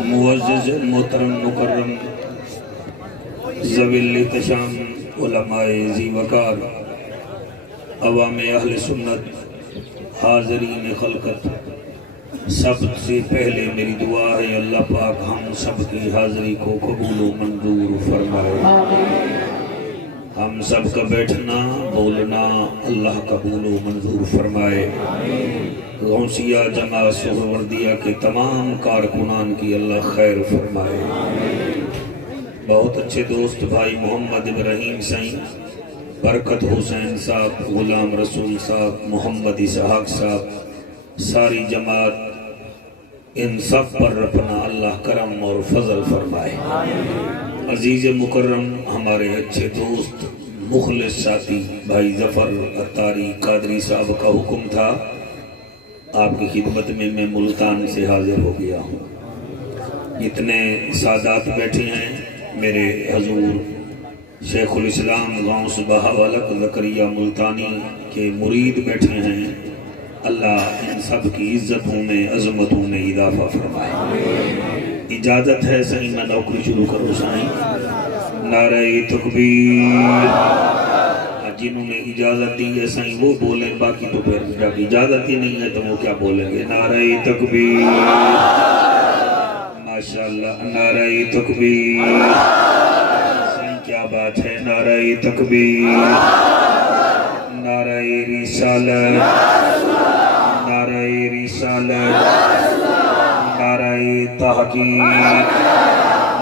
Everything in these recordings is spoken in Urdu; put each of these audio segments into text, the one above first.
معزز محترم مکرم ذوی الاحتشام علماء ذی وقار عوام اہل سنت حاضرین خلقت، سب سے پہلے میری دعا ہے اللہ پاک ہم سب کی حاضری کو قبول و منظور فرمائے۔ ہم سب کا بیٹھنا بولنا اللہ قبول و منظور فرمائے۔ غوثیہ جماعت سہروردیہ کے تمام کارکنان کی اللہ خیر فرمائے۔ بہت اچھے دوست بھائی محمد ابراہیم سائیں، برکت حسین صاحب، غلام رسول صاحب، محمد اسحاق صاحب، ساری جماعت، ان سب پر اپنا اللہ کرم اور فضل فرمائے۔ عزیز مکرم ہمارے اچھے دوست مخلص ساتھی بھائی ظفر اتاری قادری صاحب کا حکم تھا، آپ کی خدمت میں ملتان سے حاضر ہو گیا ہوں۔ اتنے سادات بیٹھے ہیں، میرے حضور شیخ الاسلام غوث بہاولق زکریا ملتانی کے مرید بیٹھے ہیں، اللہ ان سب کی عزتوں میں عظمتوں میں اضافہ فرمائے۔ اجازت ہے صحیح میں نوکری شروع کروں سائیں؟ نعرہ تکبیر۔ جنہوں نے اجازت دی ہے صحیح وہ بولیں، باقی تو پھر جب اجازت ہی نہیں ہے تو وہ کیا بولیں گے؟ نعرہ تکبیر، ماشاءاللہ، نعرہ تکبیر، صحیح کیا بات ہے، نعرہ تکبیر، نعرہ رسالت، نعرہ رسالت، نعرہ تحقیق،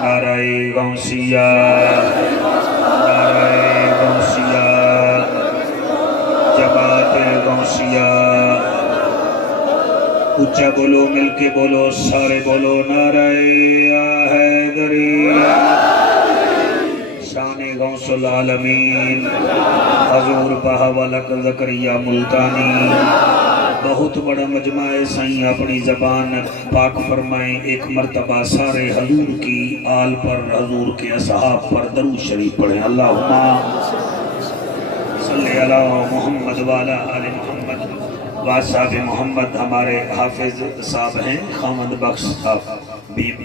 نعرہ غوثیہ، نعرہ غوثیہ، جماعت غوثیہ، اچھا بولو، مل کے بولو، سارے بولو، نعرہ حیدری، شان غوث العالمین حضور بہاولق زکریا ملتانی۔ بہت بڑا مجمع ہے سائیں، اپنی زبان پاک فرمائیں، ایک مرتبہ سارے حضور کی آل پر، حضور کے اصحاب پر درود شریف پڑھیں۔ اللہم صلی علی محمد وعلی آل محمد واصحاب محمد۔ ہمارے حافظ صاحب ہیں خامد بخش صاحب،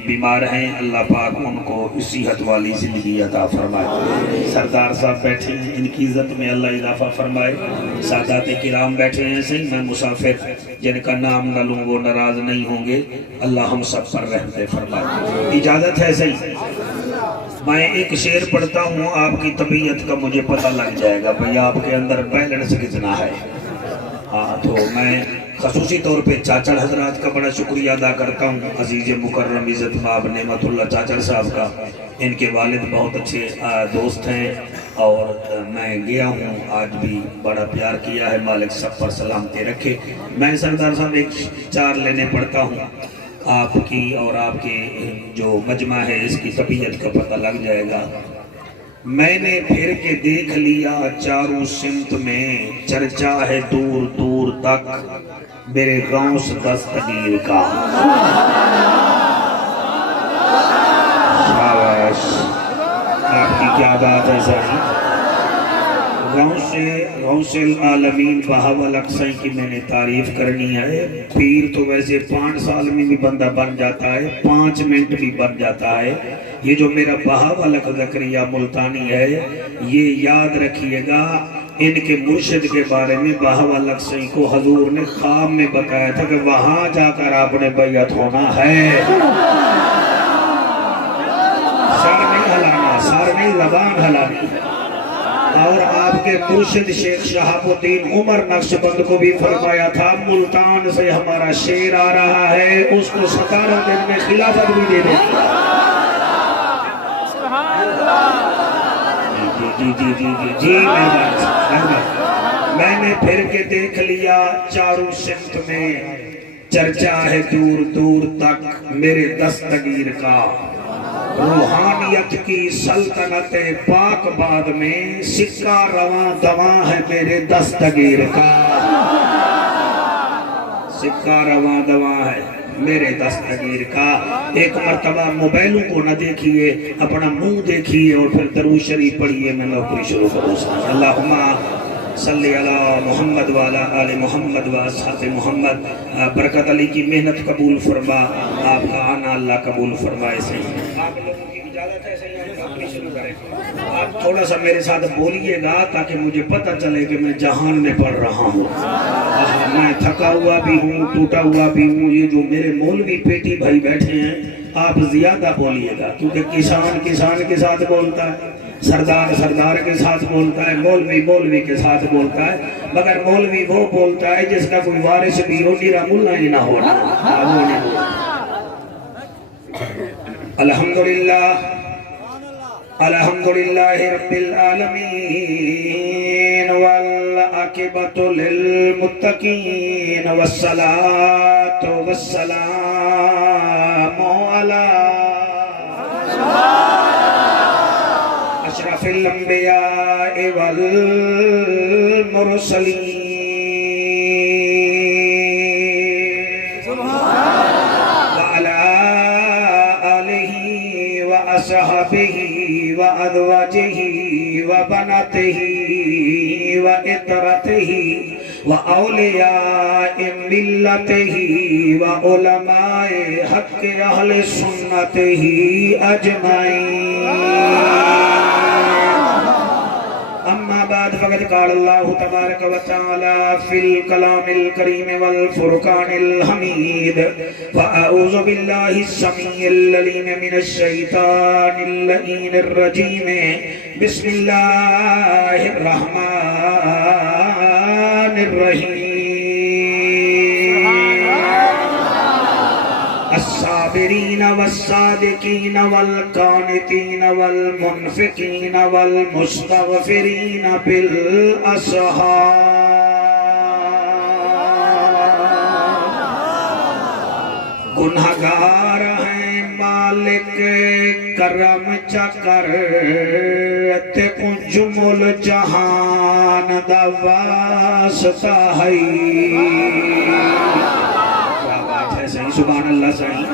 بیمار ہیں، اللہ پاک ان کو صحت والی زندگی عطا فرمائے۔ سردار صاحب بیٹھے ہیں، ان کی عزت میں اللہ اضافہ فرمائے۔ سادات کرام بیٹھے ہیں صحیح، میں مسافر جن کا نام نہ لوں وہ ناراض نہیں ہوں گے، اللہ ہم سب پر رحمت فرمائے۔ اجازت ہے صحیح میں ایک شعر پڑھتا ہوں، آپ کی طبیعت کا مجھے پتہ لگ جائے گا بھئی آپ کے اندر بیلنس کتنا ہے۔ ہاں تو میں خصوصی طور پہ چاچڑ حضرات کا بڑا شکریہ ادا کرتا ہوں، عزیز مکرم عزت مآب نعمت اللہ چاچڑ صاحب کا۔ ان کے والد بہت اچھے دوست ہیں اور میں گیا ہوں، آج بھی بڑا پیار کیا ہے، مالک سب پر سلامتی رکھے۔ میں سردار صاحب ایک چار لینے پڑھتا ہوں، آپ کی اور آپ کے جو مجمع ہے اس کی طبیعت کا پتہ لگ جائے گا۔ میں نے پھر کے دیکھ لیا چاروں سمت میں، چرچا ہے دور دور تک میرے غوث دستگیر کا۔ شاباش، آپ کی کیا بات ہے صحیح۔ غوث العالمین بہاولق سائیں کی میں نے تعریف کرنی ہے۔ پیر تو ویسے 5 سال میں بھی بندہ بن جاتا ہے، 5 منٹ بھی بن جاتا ہے۔ یہ جو میرا بہاولق زکریا ملتانی ہے، یہ یاد رکھیے گا، ان کے مرشد کے بارے میں بہاولق سائیں کو حضور نے خواب میں بتایا تھا کہ وہاں جا کر آپ نے بیعت ہونا ہے۔ سر نہیں ہلانا، سر نہیں، زبان ہلانی۔ اور آپ کے مرشد شیخ شہاب الدین عمر نقشبند کو بھی فرمایا تھا ملتان سے ہمارا شیر آ رہا ہے، اس کو 17 دن میں خلافت بھی دے دیں۔ جی میں نے پھر کے دیکھ لیا چاروں سمت میں، چرچا ہے دور دور تک میرے دستگیر کا۔ روحانیت کی سلطنت پاک باد میں سکہ رواں دواں ہے میرے دستگیر کا۔ سکہ رواں دواں ہے میرے دستگیر کا۔ ایک مرتبہ موبائلوں کو نہ دیکھیے، اپنا منہ دیکھیے اور پھر درود شریف پڑھیے۔ میں نوکری شروع کروں۔ اللہم صلی علی محمد وعلی آل محمد و اصحاب محمد. برکت علی کی محنت قبول فرما, آپ کا آنا اللہ قبول فرمائے. سے آپ لوگوں کی اجازت ہے, اپنی شروع کریں. آپ تھوڑا سا میرے ساتھ بولیے گا تاکہ مجھے پتہ چلے کہ میں جہان میں پڑھ رہا ہوں. میں تھکا ہوا بھی ہوں, ٹوٹا ہوا بھی ہوں. یہ جو میرے مولوی پیٹی بھائی بیٹھے ہیں, آپ زیادہ بولیے گا, کیونکہ کسان کسان کے ساتھ بولتا ہے, سردار سردار کے ساتھ بولتا ہے, مولوی مولوی کے ساتھ بولتا ہے. مگر مولوی وہ بولتا ہے جس کا کوئی وارث بھی ہو, میرا ملا ہی نہ ہونا. الحمدللہ الحمدللہ رب العالمین والعاقبۃ للمتقین والصلاۃ والسلام علی اشرف الانبیاء والمرسلین وصحبه وأزواجه وبناته وإطرته وأولياء ملته وعلماء حق أهل سنته أجمعين. أما بعد فقد قال الله تبارك وتعالى في الكلام الكريم والفرقان الحميد. فأعوذ بالله السميع العليم من الشيطان اللعين الرجيم. بسم الله الرحمن الرحيم. الصابرين والصادقين والقانتين والمنفقين والمستغفرين بالأسحار. گنہگار ہیں مالک کرم چکر, تے جمل جہان دا واسطہ ہے. سبحان اللہ. صحیح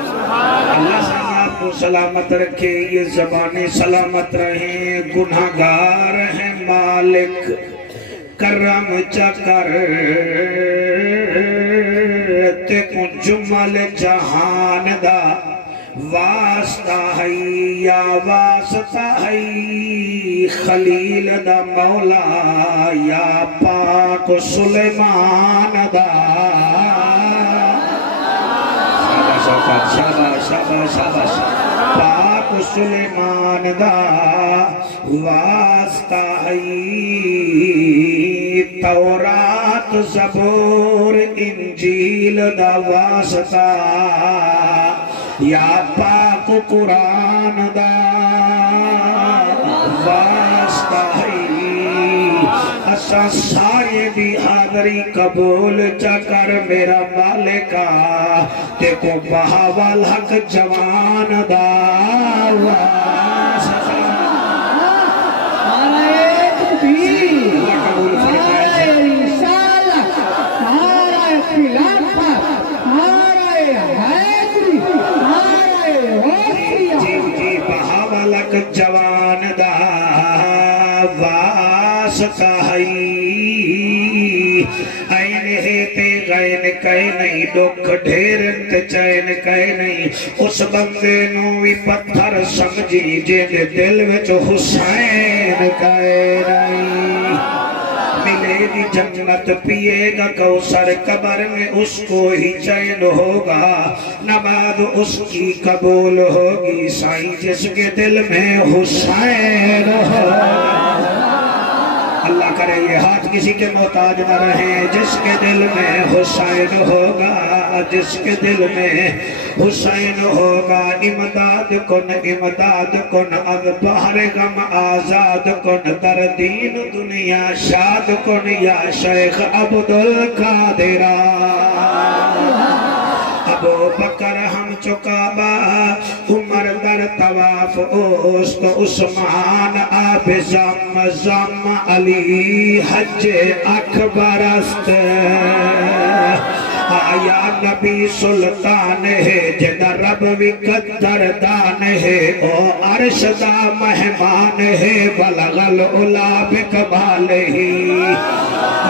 اللہ صحیح آپ کو سلامت رکھے, یہ زبانیں سلامت رہیں. گناہگار ہیں مالک کرم چکر, تے جمل جہان دا واسطہ ہے. یا واسطہ ہے خلیل دا مولا, یا پاک سلیمان دا. شاباش شاباش شاباش. پاک سلیمان دا واسطہ ہے. تورات زبور انجیل دا واسطہ, یا پاک قرآن دا واسطہ ہے. اسا سارے بھی حاضری قبول چکر میرا مالکا, تے کو بہاول حق جوان دا واسطہ. جوان دا واسطہ ہے. این ہے تے غین کہے نہیں, دکھ ڈھیر تے چین کہے نہیں. اس بندے نو بھی پتھر سمجھی جن دل وچ حسین کہے نہیں. ملے گی جنت پیے گا کوثر, قبر میں اس کو ہی چین ہوگا. نماز اس کی قبول ہوگی سائیں جس کے دل میں حسین ہوگا. اللہ کرے یہ ہاتھ کسی کے محتاج نہ رہے. جس کے دل میں حسین ہوگا, جس کے دل میں حسین ہوگا. امداد کن امداد کن, اب بہر غم آزاد کن. در دین دنیا شاد کن یا شیخ عبدالقادر. ابو بکر ہم چکابا, عمر در طواف اوست, عثمان آب زمزم, علی حج اکبر است. آیا نبی سلطان ہے جدہ رب بھی قدر دان ہے. او عرش دا مہمان ہے, بلغ العلا بکمال ہی.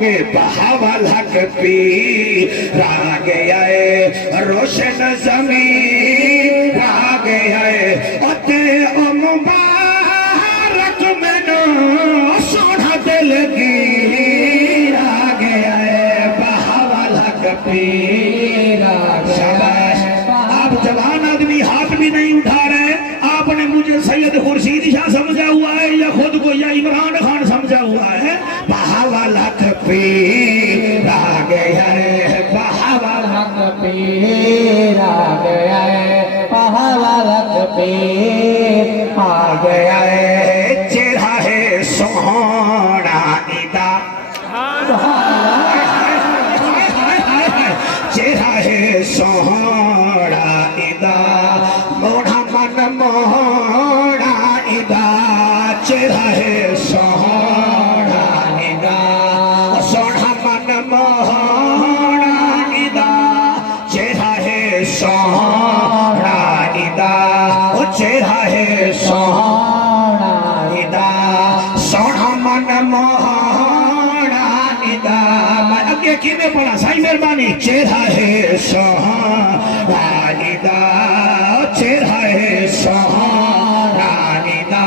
گے بہاولک پیر آ گیا ہے روشن زمین آ گیا ہے اتے مبارک مینوں سونا دل گیر آ گیا ہے بہاولک پیر آ گیا ہے۔ آپ جوان آدمی ہاتھ بھی نہیں اٹھا رہے، آپ نے مجھے سید خورشید شاہ سمجھا ہوا ہے یا خود کو یا عمران خان سمجھا ہوا ہے؟ بہاولک پیر آ گیا ہے بہاولک پیر آ گیا ہے بہاولک پیر آ گیا ہے چہرہ ہے سوہنا ادا چہرہ ہے سوہنا ادا موڑا من موڑا ادا چہرہ ہے سوہنا ادا سوڑا من موڑا ادا چہرہ ہے سوہنا ادا چہرہ ہے سوہنا ادا سوڑا من موڑا ادا میں اگے کی میں پڑھا سائی مہربانی چہرہ ہے سوہنا ادا چہرہ ہے سوہنا ادا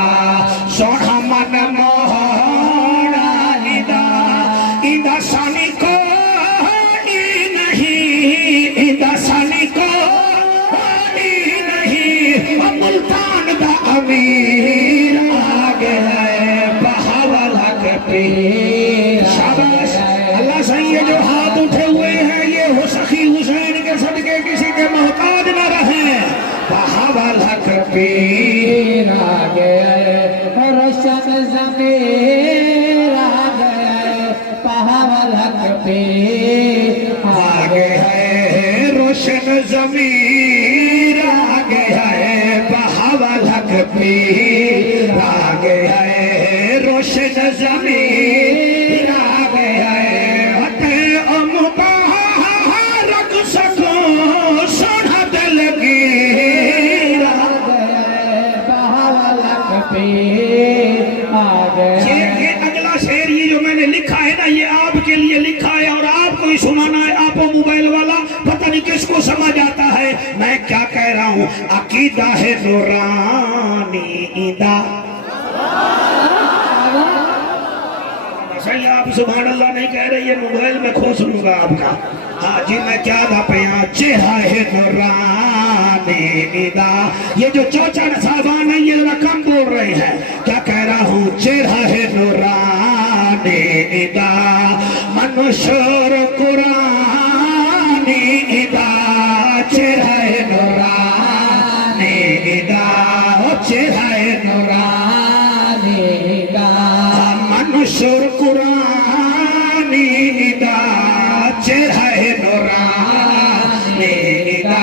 سوڑا من موڑا ادا ادا سانی کو نہیں ادا سانی کو نہیں ملتان دا امیر آ گیا ہے بہاولک پیر شاباش اللہ صحیح یہ جو ہاتھ اٹھے ہوئے ہیں یہ ہو سخی حسین کے صدقے کسی کے محتاج نہ رہیں بہاولک پیر آ گیا ہے روشن زمین آ گیا ہے بہاولک پیر آ گیا ہے روشن ضمیر آ گیا ہے بہاولک پیر آ گیا ہے روشن ضمیر آ گیا ہے ہٹے مبارک سکوں سونا دل گیر آ گیا ہے بہاولک پیر آ گیا یہ اگلا شعر یہ جو میں نے لکھا ہے نا یہ آپ کے لیے لکھا ہے اور آپ کو ہی سنانا ہے آپ موبائل والا پتہ نہیں کس کو سمجھ آتا ہے میں کیا کہہ رہا ہوں عقیدہ ہے نورانی ادا صحیح آپ سبحان اللہ نہیں کہہ رہے یہ موبائل میں کھو سنوں گا آپ کا ہاں جی میں کیا تھا پیاں چہرہ ہے نورانی ادا یہ جو چوچن صاحبان ہیں یہ رقم بول رہے ہیں کیا کہہ رہا ہوں چہرہ ہے نورانی ادا منشور قرآن ادا چہرہ ہے نورانی ادا چہرہ ہے نورانی ادا منشور قرآن ادا چہرہ ہے نورانی ادا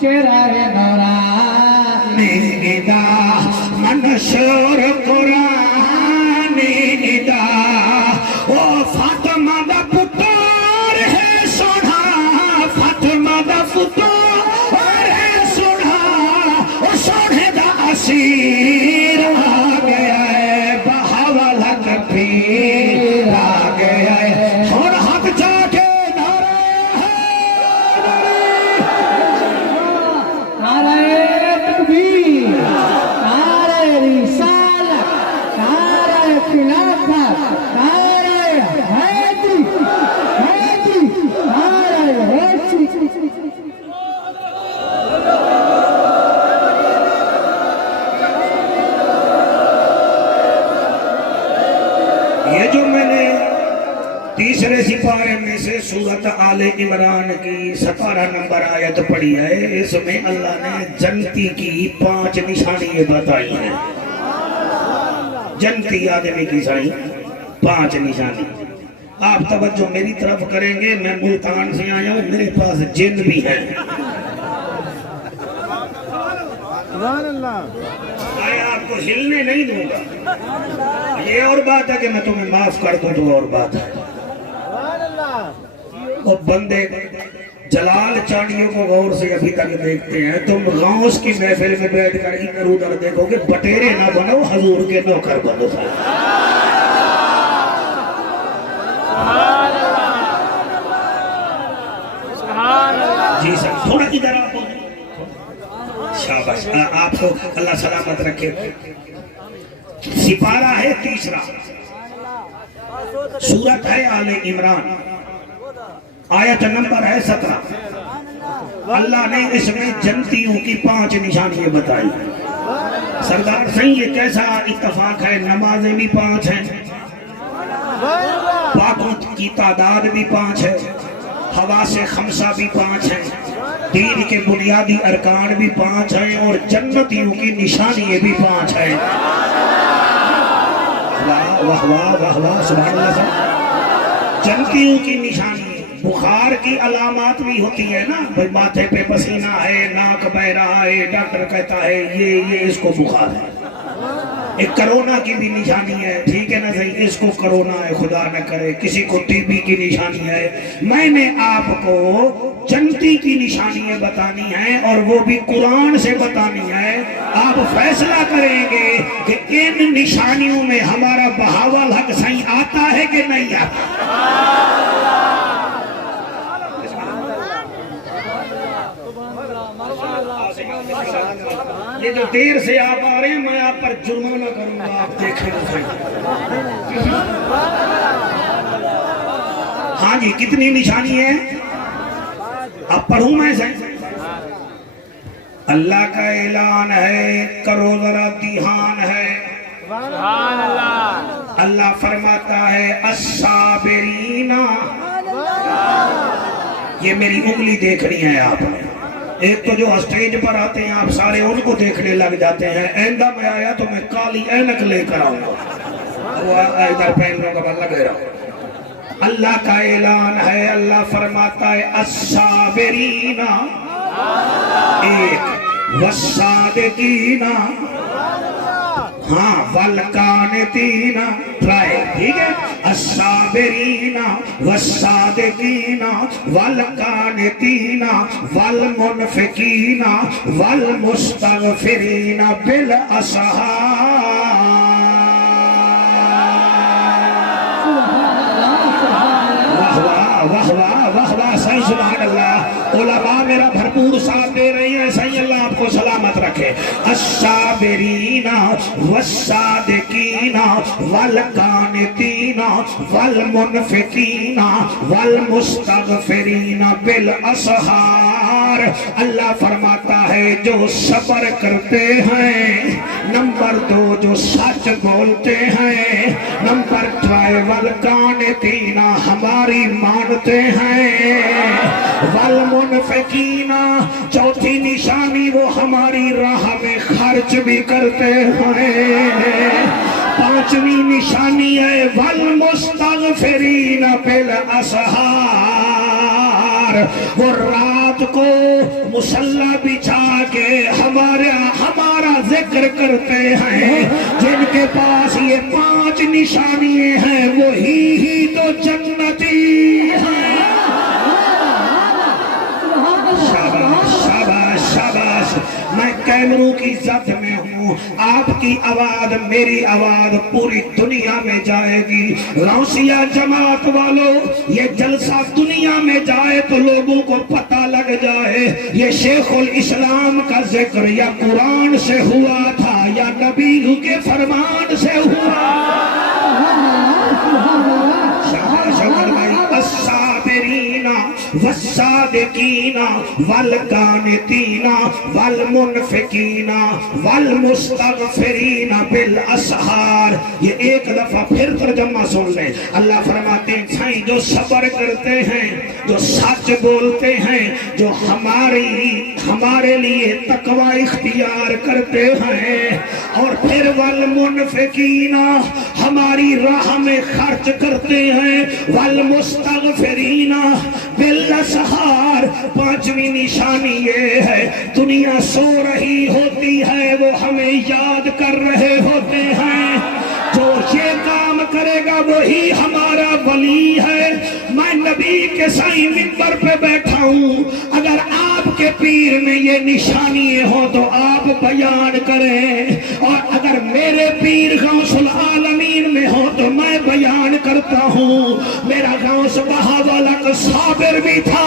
چہرہ ہے نورانی ادا منشور قرآن ادا او فاطمہ دا پتر ہے سونا فاطمہ دا پتر ہے سونا او سونے دا اسیر آ گیا ہے بہاولک پیر آ گیا ہے اور ہاتھ جا کے نعرہ تکبیر نعرہ رسالت نعرہ خلافت نعرہ حیدری نعرہ حیدری یہ جو میں نے تیسرے سپارے میں سے سورت آل عمران کی 17 نمبر آیت پڑھی ہے اس میں اللہ نے جنتی کی 5 نشانیاں بتائی ہیں جنتی آدمی کی سائیں 5 نشانی آپ توجہ میری طرف کریں گے میں ملتان سے آیا ہوں میرے پاس جن بھی ہیں میں آپ کو ہلنے نہیں دوں گا یہ اور بات ہے کہ میں تمہیں معاف کر دوں تو اور بات ہے وہ بندے جلال چاڑیوں کو غور سے ابھی تک دیکھتے ہیں تم غوث کی محفل میں بیٹھ کر ادھر ادھر دیکھو گے بٹیرے نہ بنو حضور کے نوکر بنو جی سر تھوڑا ادھر آپ شاباش آپ کو اللہ سلامت رکھے سپارہ ہے تیسرا سورت ہے آل عمران آیت نمبر ہے 17 اللہ نے اس میں جنتیوں کی 5 نشانیاں بتائی سردار صحیح یہ کیسا اتفاق ہے نمازیں بھی 5 ہیں پاکوں کی تعداد بھی 5 ہے حواس خمسہ بھی 5 ہیں دین کے بنیادی ارکان بھی 5 ہیں اور جنتیوں کی نشانیاں بھی 5 ہیں واہ واہ واہ واہ سبحان اللہ صاحب جنتیوں کی نشانی بخار کی علامات بھی ہوتی ہے نا بھئی ماتھے پہ پسینہ ہے ناک بہ رہا ہے ڈاکٹر کہتا ہے یہ اس کو بخار ہے ایک کرونا کی بھی نشانی ہے ٹھیک ہے نا صحیح اس کو کرونا ہے خدا نہ کرے کسی کو ٹی بی کی نشانی ہے میں نے آپ کو جنتی کی نشانیاں بتانی ہیں اور وہ بھی قرآن سے بتانی ہے آپ فیصلہ کریں گے کہ ان نشانیوں میں ہمارا بہاول حق صحیح آتا ہے کہ نہیں آتا یہ جو دیر سے آپ آ رہے ہیں میں آپ پر جرمانہ کروں گا آپ دیکھیں ہاں جی کتنی نشانی ہے آپ پڑھوں میں سے اللہ کا اعلان ہے کرو ذرا دھیان ہے اللہ فرماتا ہے الصابرین یہ میری انگلی دیکھنی ہے آپ نے ایک تو جو اسٹیج پر آتے ہیں آپ سارے ان کو دیکھنے لگ جاتے ہیں آئندہ میں آیا تو میں کالی اینک لے کر آؤں گا وہ ادھر پہنوں کا بل لگے رہا اللہ کا اعلان ہے اللہ فرماتا ہے الصابرین ایک والصادقین ہاں والقانتین ٹرائی ٹھیک ہے الصابرین والصادقین والقانتین والمنفقین والمستغفرین بالاسحار واہ واہ واہ واہ صحیح سبحان اللہ علماء میرا بھرپور ساتھ دے رہی ہیں صحیح اللہ آپ کو سلامت رکھے الصابرین والصادقین والقانتین والمنفقین والمستغفرین بالاسحار اللہ فرماتا ہے جو صبر کرتے ہیں نمبر 2 جو سچ بولتے ہیں نمبر 3 والقانتین ہماری مانتے ہیں والمنفقین چوتھی نشانی وہ ہماری راہ میں خرچ بھی کرتے ہیں 5ویں نشانی ہے والمستغفرین بالاسحار وہ رات کو مصلی بچھا کے ہمارا ذکر کرتے ہیں جن کے پاس یہ 5 نشانیاں ہیں وہی تو جنتی ہیں میں کیمروں کی زد میں ہوں آپ کی آواز میری آواز پوری دنیا میں جائے گی غوثیہ جماعت والوں یہ جلسہ دنیا میں جائے تو لوگوں کو پتہ لگ جائے یہ شیخ الاسلام کا ذکر یا قرآن سے ہوا تھا یا نبی کے فرمان سے ہوا الصابرین والصادقین والقانتین والمنفقین والمستغفرین بالاسحار یہ ایک دفعہ پھر ترجمہ سن لیں اللہ فرماتے ہیں جو صبر کرتے ہیں جو سچ بولتے ہیں جو ہمارے لیے تقوی اختیار کرتے ہیں اور پھر والمنفقین ہماری راہ میں خرچ کرتے ہیں والمستغفرین بالاسحار 5ویں نشانی یہ ہے دنیا سو رہی ہوتی ہے وہ ہمیں یاد کر رہے ہوتے ہیں جو یہ کام کرے گا وہی ہمارا ولی ہے میں نبی کے صحیح منبر پہ بیٹھا ہوں اگر آپ کے پیر میں یہ نشانی ہو تو آپ بیان کریں اور اگر میرے پیر غوث العالمین میں ہو تو میں بیان کرتا ہوں میرا غوث بہاوالہ کا صابر بھی تھا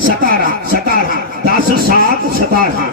17 10 7 17।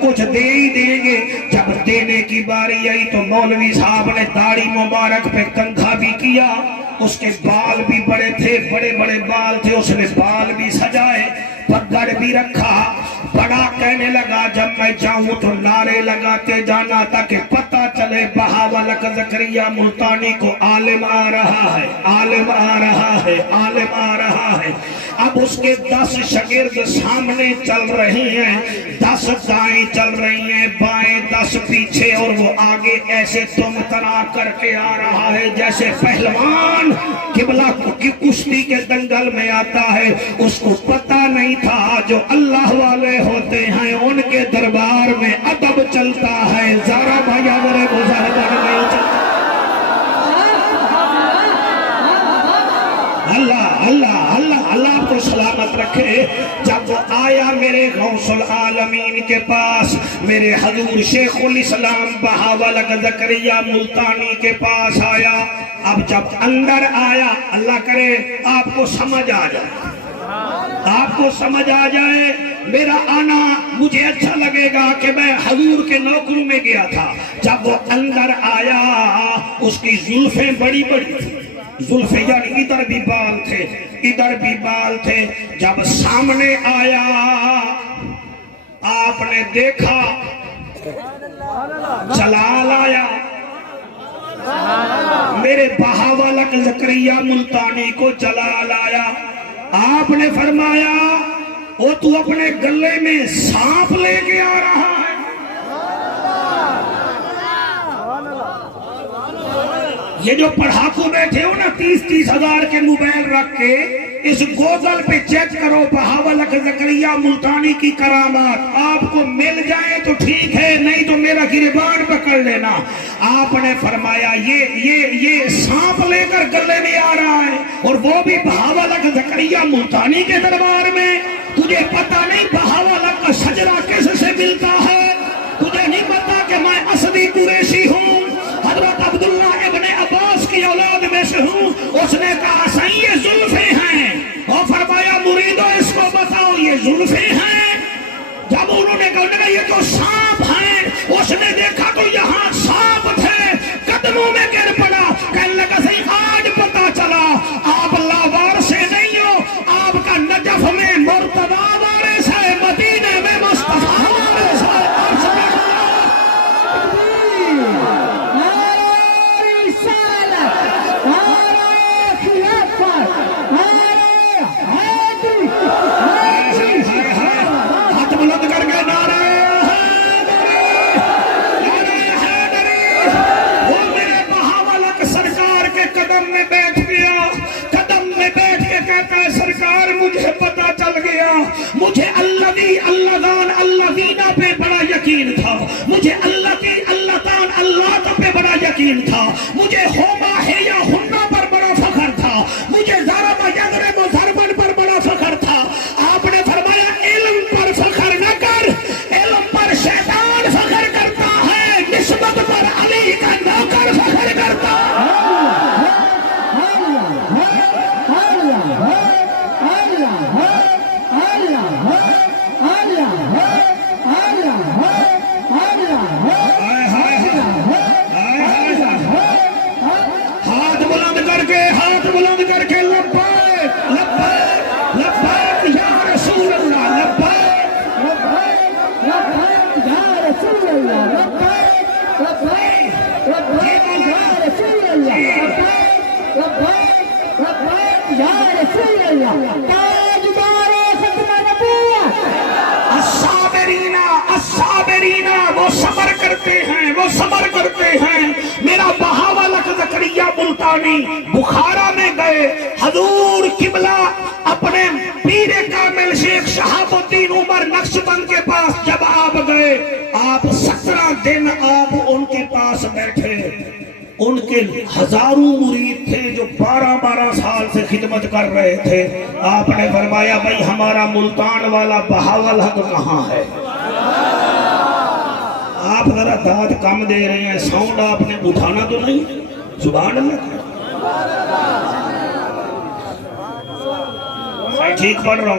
کچھ دے ہی دیں گے. جب دینے کی باری آئی تو مولوی صاحب نے داڑھی مبارک پہ کنگھا بھی کیا, اس کے بال بھی بڑے تھے, بڑے بڑے بال تھے, اس نے بال بھی سجائے, پگڑ بھی رکھا. بڑا کہنے لگا جب میں جاؤں تو نعرے لگاتے جانا تاکہ پتہ چلے بہاولک زکریا ملتانی کو عالم آ رہا ہے, عالم آ رہا ہے, عالم آ رہا ہے. اب اس کے 10 شاگرد سامنے چل رہے ہیں, 10 دائیں چل رہی ہیں, بائیں 10 پیچھے, اور وہ آگے ایسے تم تنا کر کے آ رہا ہے جیسے پہلوان قبلہ کی کشتی کے دنگل میں آتا ہے. اس کو پتہ نہیں تھا جو اللہ والے ہوتے ہیں ان کے دربار میں ادب چلتا ہے, ذرا بھائی اگر مظاہرہ نہیں چلتا. اللہ اللہ اللہ اللہ آپ کو سلامت رکھے. جب وہ آیا میرے غوث العالمین کے پاس, میرے حضور شیخ الاسلام بہاولک زکریا ملتانی کے پاس آیا. اب جب اندر آیا, اللہ کرے آپ کو سمجھ آ جائے, آپ کو سمجھ آ جائے. میرا آنا مجھے اچھا لگے گا کہ میں حضور کے نوکروں میں گیا تھا. جب وہ اندر آیا اس کی زلفیں بڑی بڑی تھی, زلفیں یعنی ادھر بھی بال تھے, ادھر بھی بال تھے. جب سامنے آیا آپ نے دیکھا جلال آیا, میرے بہاولک زکریا ملتانی کو جلال آیا. آپ نے فرمایا وہ تو اپنے گلے میں سانپ لے کے آ رہا ہے. یہ جو پڑھاکو بیٹھے ہو نا 30-30 ہزار کے موبائل رکھ کے, اس گوگل پہ چیک کرو بہاولک زکریا ملتانی کی کرامات, آپ کو مل جائے تو ٹھیک ہے, نہیں تو میرا گریبان پکڑ لینا. آپ نے فرمایا یہ سانپ لے کر گلے میں آ رہا ہے, اور وہ بھی بہاولک زکریا ملتانی کے دربار میں. تجھے پتہ نہیں بہاولک کا شجرہ کس سے ملتا ہے؟ تجھے نہیں پتا کہ میں اسدی قریشی ہوں, حضرت عبداللہ ابن عباس کی اولاد میں سے ہوں. اس نے کہا صحیح یہ زلفیں ہیں, اور فرمایا مریدو اس کو بتاؤ یہ زلفیں ہیں. جب انہوں نے کہا یہ تو سانپ ہیں, اس نے دیکھا تو یہاں سانپ تھے, قدموں میں گر پڑا, کہنے لگا صحیح آج پتا چلا آپ لاوار سے نہیں ہو, آپ کا نجف میں مرتضی وارث ہے, مدینے میں مصطفیٰ وارث ہے. مجھے پتا چل گیا, مجھے اللہ دینا پہ بڑا یقین تھا, مجھے اللہ تعالی اللہ پہ بڑا یقین تھا, مجھے ہوما ہے یا ہننا پر بڑا فخر تھا, مجھے ضرب یضرب و ضربن پر بڑا فخر تھا. آپ نے فرمایا علم پر فخر نہ کر, علم پر شیطان فخر کرتا ہے, نسبت پر علی کا نوکر فخر کرتا ہے. ہاتھ بلند کر کے لبیک لبیک لبیک یا رسول اللہ, لبیک لبیک یا رسول اللہ, لبیک لبیک یا رسول اللہ, لبیک لبیک یا رسول اللہ. تاجدار ختم نبوت, الصابرین الصابرین, وہ صبر کرتے ہیں, وہ صبر کرتے ہیں. میرا بہاولک زکریا ملتانی بخارا میں گئے, حضور قبلہ اپنے پیر کامل شیخ شہاب الدین عمر نقشبند کے پاس جب آپ گئے, آپ 17 دن آپ ان کے پاس بیٹھے. ان کے ہزاروں مرید تھے جو 12-12 سال سے خدمت کر رہے تھے. آپ نے فرمایا بھائی ہمارا ملتان والا بہاولک کہاں ہے؟ آپ ذرا داد کم دے رہے ہیں, ساؤنڈ آپ نے اٹھانا تو نہیں. سبحان اللہ, میں ٹھیک پڑھ رہا ہوں.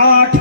8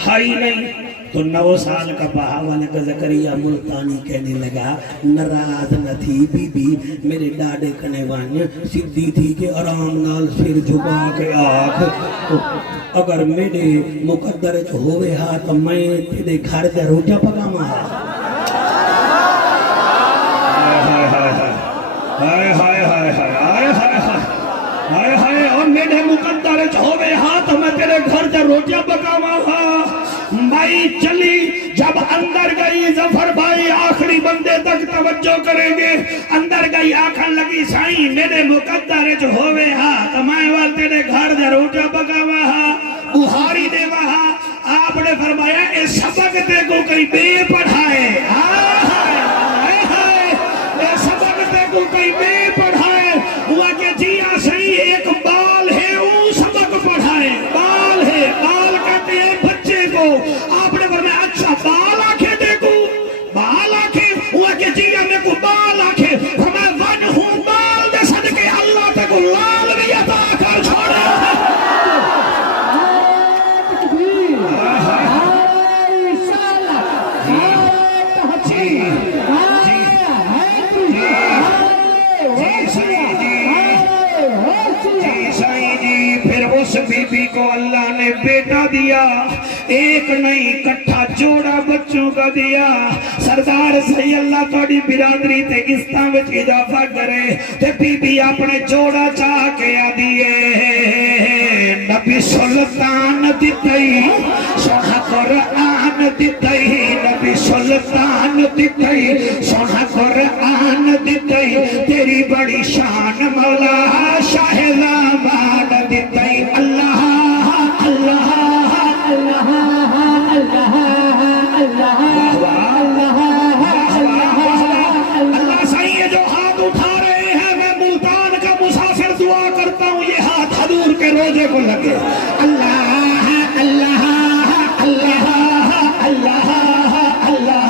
ہائی نہیں تو 9 سال کا بہاول کا زکریا ملتانی کہنے لگا ناراض نہ تھی بی بی میرے ڈاڈے کنے وانیا سدھی تھی کہ آرام نال سر جھکا کے آکھ اگر میرے مقدر ہوئے ہاں تو میں تیرے گھر دے روٹا پکاما ہائے ہائے ہائے ہائے ہائے ہائے ہائے ہائے اور میرے مقدر ہوئے ہاں تو میں تیرے گھر دے روٹیاں پکاما مائی چلی جب اندر گئی ظفر بھائی آخری بندے تک توجہ کریں گے اندر گئی آکھن لگی سائیں میرے مقدر جو ہوئے ہاں تو میں وال تیرے گھر دے روٹیاں پکاوا ہاں بہاری دے وہاں آپ نے فرمایا اے سبق تے کو کئی بے پڑھائے اے سبق تے کو کئی بے پڑھائے ہوا کہ جیا صحیح ایک بال ہے وہ سبق پڑھائے بال ہے بال کہتے ہیں بچے کو آپ نے فرمایا اچھا بال آنکھیں دیکھو بال آنکھیں ہوا کہ جیا میں کو بال آنکھیں فرمایا ون ہوں بال دے صدقے اللہ تے کو لال بھی عطا کر چھوڑا بی بی کو اللہ نے بیٹا دیا ایک نہیں کٹھا جوڑا بچوں کا دیا سردار صحیح اللہ توڑی برادری تے استان وچ اضافہ کرے تے بی بی اپنے جوڑا چاہ کے آدیے نبی سلطان دیتائی سونا قرآن دیتائی نبی سلطان دیتائی سونا قرآن دیتائی تیری بڑی شان مولا شاہ زمان دیتائی اللہ اللہ اللہ اللہ اللہ صحیح ہے جو ہاتھ اٹھا رہے ہیں میں ملتان کا مسافر دعا کرتا ہوں یہ ہاتھ حضور کے روزے کو لگے اللہ اللہ اللہ اللہ اللہ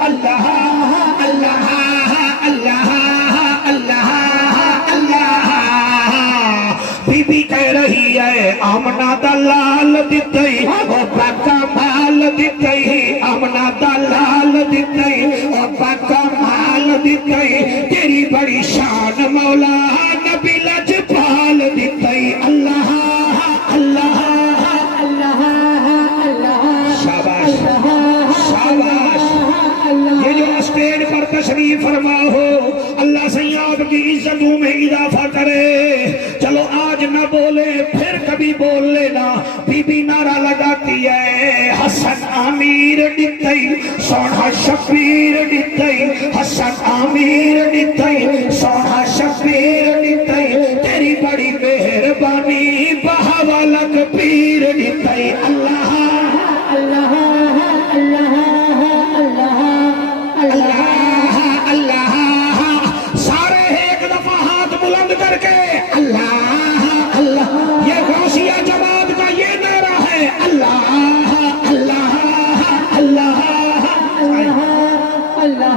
اللہ اللہ اللہ اللہ بی بی کہہ رہی ہے آمنہ دلال دیتائی اور باقا مال دیتائی آمنہ دلال دیتائی اور باقا مال دیتائی تیری بڑی شان مولا نبی لجپال دیتائی اللہ اللہ اللہ اللہ شاباش شاباش یہ جو اسٹیج پر تشریف فرما ہو اللہ سیاب کی عزتوں میں اضافہ کرے چلو آج نہ بولے پھر کبھی بول لینا بی بی نعرہ لگاتی ہے حسن امیر ڈتائی سونا شبیر ڈتائی حسن امیر ڈتائی سونا شبیر ڈتائی تیری بڑی مہربانی بہاولک پیر ڈتائی اللہ اللہ اللہ اللہ اللہ اللہ سارے ایک دفعہ ہاتھ بلند کر کے اللہ اللہ یہ غوثیہ جماعت کا یہ نعرہ ہے اللہ اللہ اللہ اللہ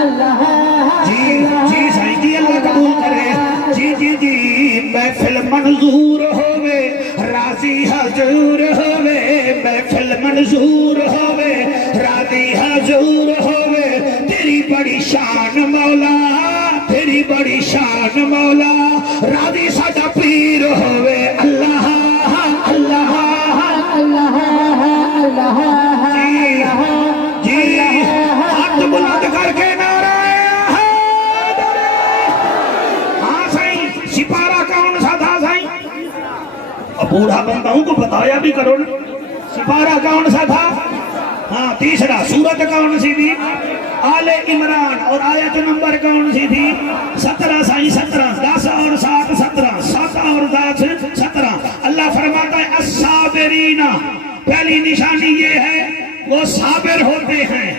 اللہ جی جی سائیں جی اللہ قبول کرے جی جی جی محفل منظور ہوئے راضی حضور ہوئے محفل منظور ہوئے راضی حضور ہوئے تیری بڑی شان مولا تیری بڑی شان مولا راضی ساڈا پیر ہوئے اللہ اللہ اللہ اللہ جی جی ہاتھ بلند کر کے نعرہ حیدر ہاں سائیں سپارہ کون سا تھا سائیں بوڑھا بندوں کو بتایا بھی کرو نا سپارہ کون سا تھا ہاں تیسرا سورت کون سی تھی آل عمران اور آیت نمبر کون سی تھی 17 سائیں 17 10 اور 7 17 7 اور 10 17 اللہ فرماتا ہے الصابرین پہلی نشانی یہ ہے وہ صابر ہوتے ہیں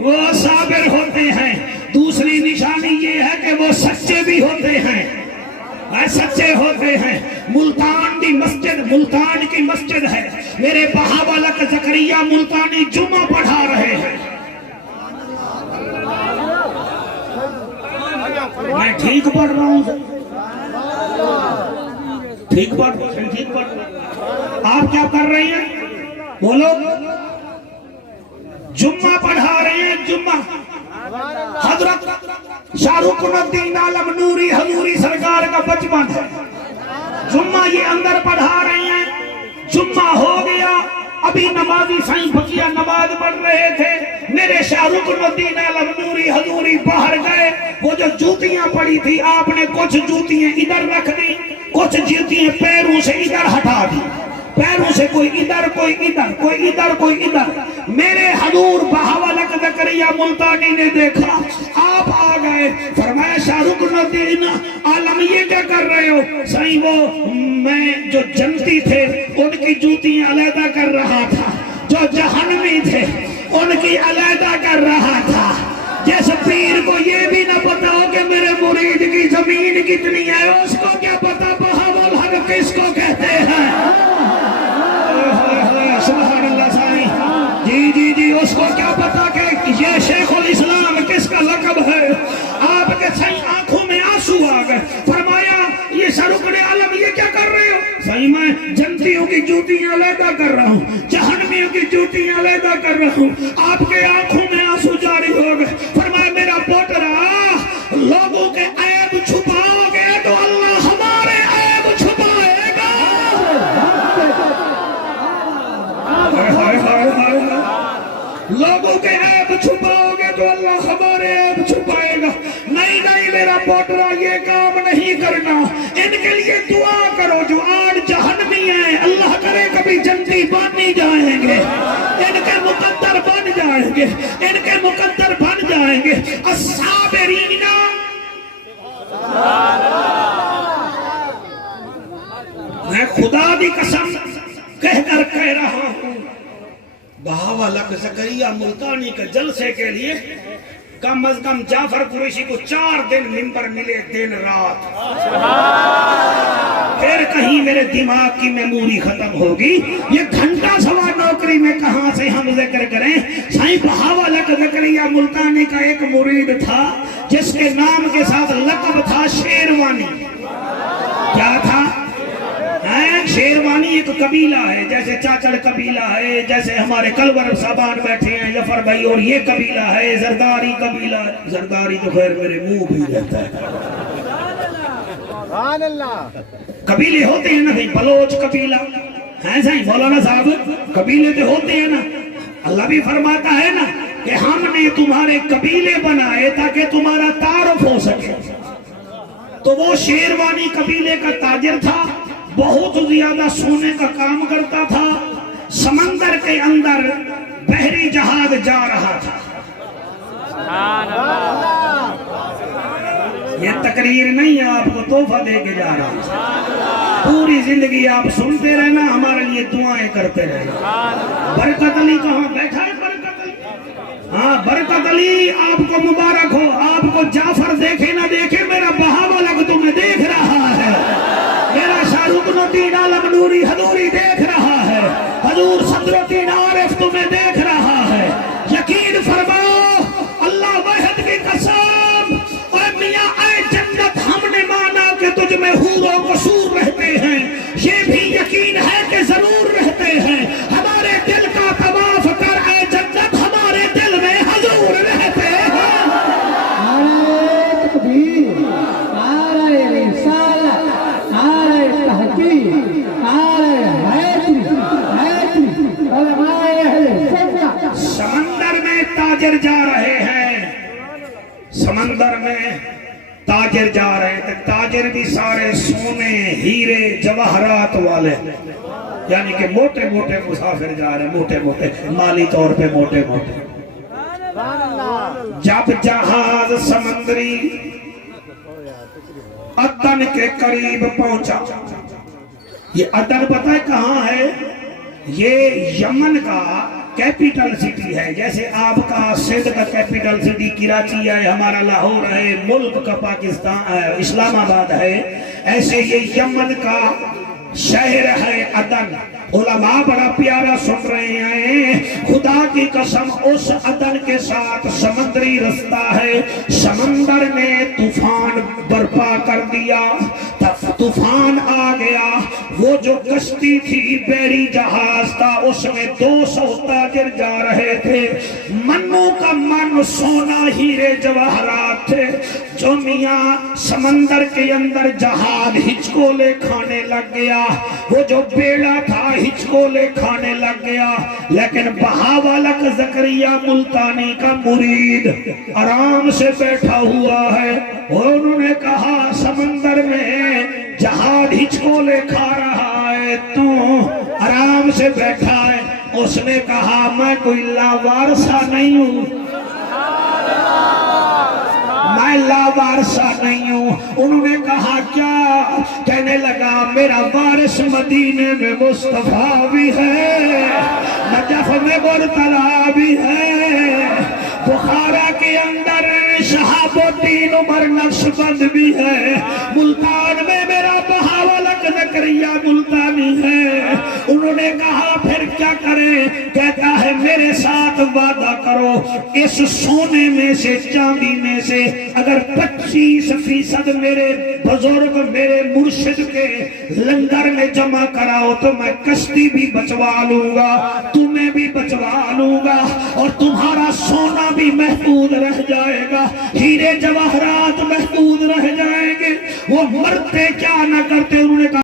وہ صابر ہوتے ہیں دوسری نشانی یہ ہے کہ وہ سچے بھی ہوتے ہیں سچے ہوتے ہیں ملتان کی مسجد ہے میرے بہاولک زکریا ملتانی جمعہ پڑھا رہے ہیں میں ٹھیک پڑھ رہا ہوں ٹھیک پڑھ آپ کیا کر رہی ہیں بولو جمعہ پڑھا رہے ہیں جمعہ حضرت شاہ رخ الدین عالم نوری حضوری سرکار کا بچپن ہے جمعہ یہ اندر پڑھا رہے ہیں جمعہ ہو گیا ابھی نمازی سائیں بھکیا نماز پڑھ رہے تھے میرے شاہ رخ الدین عالم نوری حضوری باہر گئے وہ جو جوتیاں پڑی تھی آپ نے کچھ جوتیاں ادھر رکھ دی کچھ جوتیاں پیروں سے ادھر ہٹا دی پیروں سے کوئی ادھر کوئی ادھر کوئی ادھر کوئی ادھر میرے حضور بہاولک زکریا ملتانی نے دیکھا آپ آ گئے فرمایا شاہ رخ الدین عالم یہ کیا کر رہے ہو سائیں وہ میں جو جنتی تھے ان کی جوتیاں علیحدہ کر رہا تھا جو جہنمی تھے ان کی علیحدہ کر رہا تھا جیسے پیر کو یہ بھی نہ پتا ہو کہ میرے مرید کی زمین کتنی ہے اس کو کیا پتا بہاولک کس کو کہتے ہیں سبحان اللہ سائیں جی جی جی اس کو کیا پتا کہ یہ شیخ الاسلام کس کا لقب ہے آپ کے سائیں آنکھوں میں آنسو آ گئے فرمایا یہ شاہ رخ عالم یہ کیا کر رہے ہو سائیں میں جنتیوں کی جوتیاں علیحدہ کر رہا ہوں جہنمیوں کی جوتیاں علیحدہ کر رہا ہوں آپ کے آنکھوں میں آنسو جاری ہو گئے فرمایا میرا پوترا لوگوں کے عیب چھپاؤ گے تو اللہ ہمارے عیب چھپائے گا لوگوں کے عیب چھپاؤ گے تو اللہ ہمارے عیب چھپائے گا نہیں نہیں میرا پوترا یہ کام نہیں کرنا ان کے لیے دعا کرو جو آج جہنمی ہیں اللہ کرے کبھی جنتی بن جائیں گے ان کے مقدر بن جائیں گے ان کے مقدر بن جائیں گے الصابرین میں خدا دی قسم کہہ کر کہہ رہا ہوں بہاولک زکریا ملتانی کے جلسے کے لیے کم از کم جعفر قریشی کو 4 دن منبر ملے دن رات پھر کہیں میرے دماغ کی میموری ختم ہوگی یہ گھنٹہ سوا نوکری میں کہاں سے ہم ذکر کریں سائیں بہاولک زکریا ملتانی کا ایک مرید تھا جس کے نام کے ساتھ لقب تھا شیروانی کیا تھا شیروانی ایک قبیلہ ہے جیسے چاچڑ قبیلہ ہے جیسے ہمارے کلور صاحبان بیٹھے ہیں جعفر بھائی اور یہ قبیلہ ہے زرداری قبیلہ ہے زرداری تو خیر میرے منہ بھی رہتا ہے قبیلے ہوتے ہیں نا بھائی بلوچ قبیلہ ہیں سائیں مولانا صاحب قبیلے تو ہوتے ہیں نا اللہ بھی فرماتا ہے نا کہ ہم نے تمہارے قبیلے بنائے تاکہ تمہارا تعارف ہو سکے تو وہ شیروانی قبیلے کا تاجر تھا بہت زیادہ سونے کا کام کرتا تھا سمندر کے اندر بحری جہاز جا رہا تھا یہ تقریر نہیں ہے آپ کو تحفہ دے کے جا رہا ہوں پوری زندگی آپ سنتے رہنا ہمارے لیے دعائیں کرتے رہنا برکت علی کہاں بیٹھا ہے برکت علی ہاں برکت علی آپ کو مبارک ہو آپ کو جعفر دیکھے نہ دیکھے میرا بہاولک تمہیں دیکھ رہا ہے میرا شاہ رخ الدین عالم نوری حضوری دیکھ رہا ہے حضور صدر الدین عارف تمہیں دیکھ رہا ہے یقین فرماؤ اللہ واحد کی قسم اے میاں اے جنت ہم نے مانا کہ تجھ میں حور و قصور رہتے ہیں یہ بھی یقین ہے کہ ضرور رہتے ہیں ہمارے دل کا طواف کر اے جنت ہمارے دل میں حضور رہتے ہیں نعرہ تکبیر نعرہ رسالت نعرہ تحقیق نعرہ حیدری علماء اہل سنت سمندر میں تاجر جا رہے ہیں سمندر میں تاجر جا رہے ہیں تاجر بھی سارے سونے ہیرے جواہرات والے یعنی کہ موٹے موٹے مسافر جا رہے ہیں موٹے موٹے مالی طور پہ موٹے موٹے جب جہاز سمندری عدن کے قریب پہنچا یہ عدن پتہ ہے کہاں ہے یہ یمن کا کیپیٹل سٹی ہے جیسے آپ کا سندھ کا کیپیٹل سٹی کراچی ہے ہمارا لاہور ہے ملک کا پاکستان ہے اسلام آباد ہے ایسے یہ یمن کا شہر ہے عدن علماء بڑا پیارا سن رہے ہیں خدا کی قسم اس عدن کے ساتھ سمندری رستہ ہے سمندر نے طوفان برپا کر دیا طوفان آ گیا. وہ جو کشتی تھی بیری جہاز تھا, اس میں 200 تاجر جا رہے تھے. منوں کا من سونا ہیرے جواہرات تھے. جو میاں سمندر کے اندر جہاز ہچکولے کھانے لگ گیا, وہ جو بیڑا تھا ہچکولے کھانے لگ گیا. لیکن بہاولک زکریا ملتانی کا مرید آرام سے بیٹھا ہوا ہے, اور انہوں نے کہا سمندر میں جہاز ہچکولے کھا رہا ہے, تو آرام سے بیٹھا ہے. اس نے کہا میں کوئی لاوارثہ نہیں ہوں, میں لاوارثہ نہیں ہوں. انہوں نے کہا کیا؟ کہنے لگا میرا وارث مدینے میں مصطفیٰ بھی ہے, نجف میں مرتضیٰ بھی ہے, بخارا کے اندر شہاب الدین عمر نقشبند بھی ہے, ملتان میں میرا بہاولک زکریا ملتانی ہے. انہوں نے کہا پھر کیا کریں؟ کہتا ہے میرے ساتھ وعدہ کرو, اس سونے میں سے چاندی میں سے اگر 25% میرے بزرگ میرے مرشد کے لنگر میں جمع کراؤ تو میں کشتی بھی بچوا لوں گا, تمہیں بھی بچوا لوں گا, اور تمہارا سونا بھی محفوظ رہ جائے گا, ہیرے جواہرات محفوظ رہ جائیں گے. وہ مرتے کیا نہ کرتے, انہوں نے کہا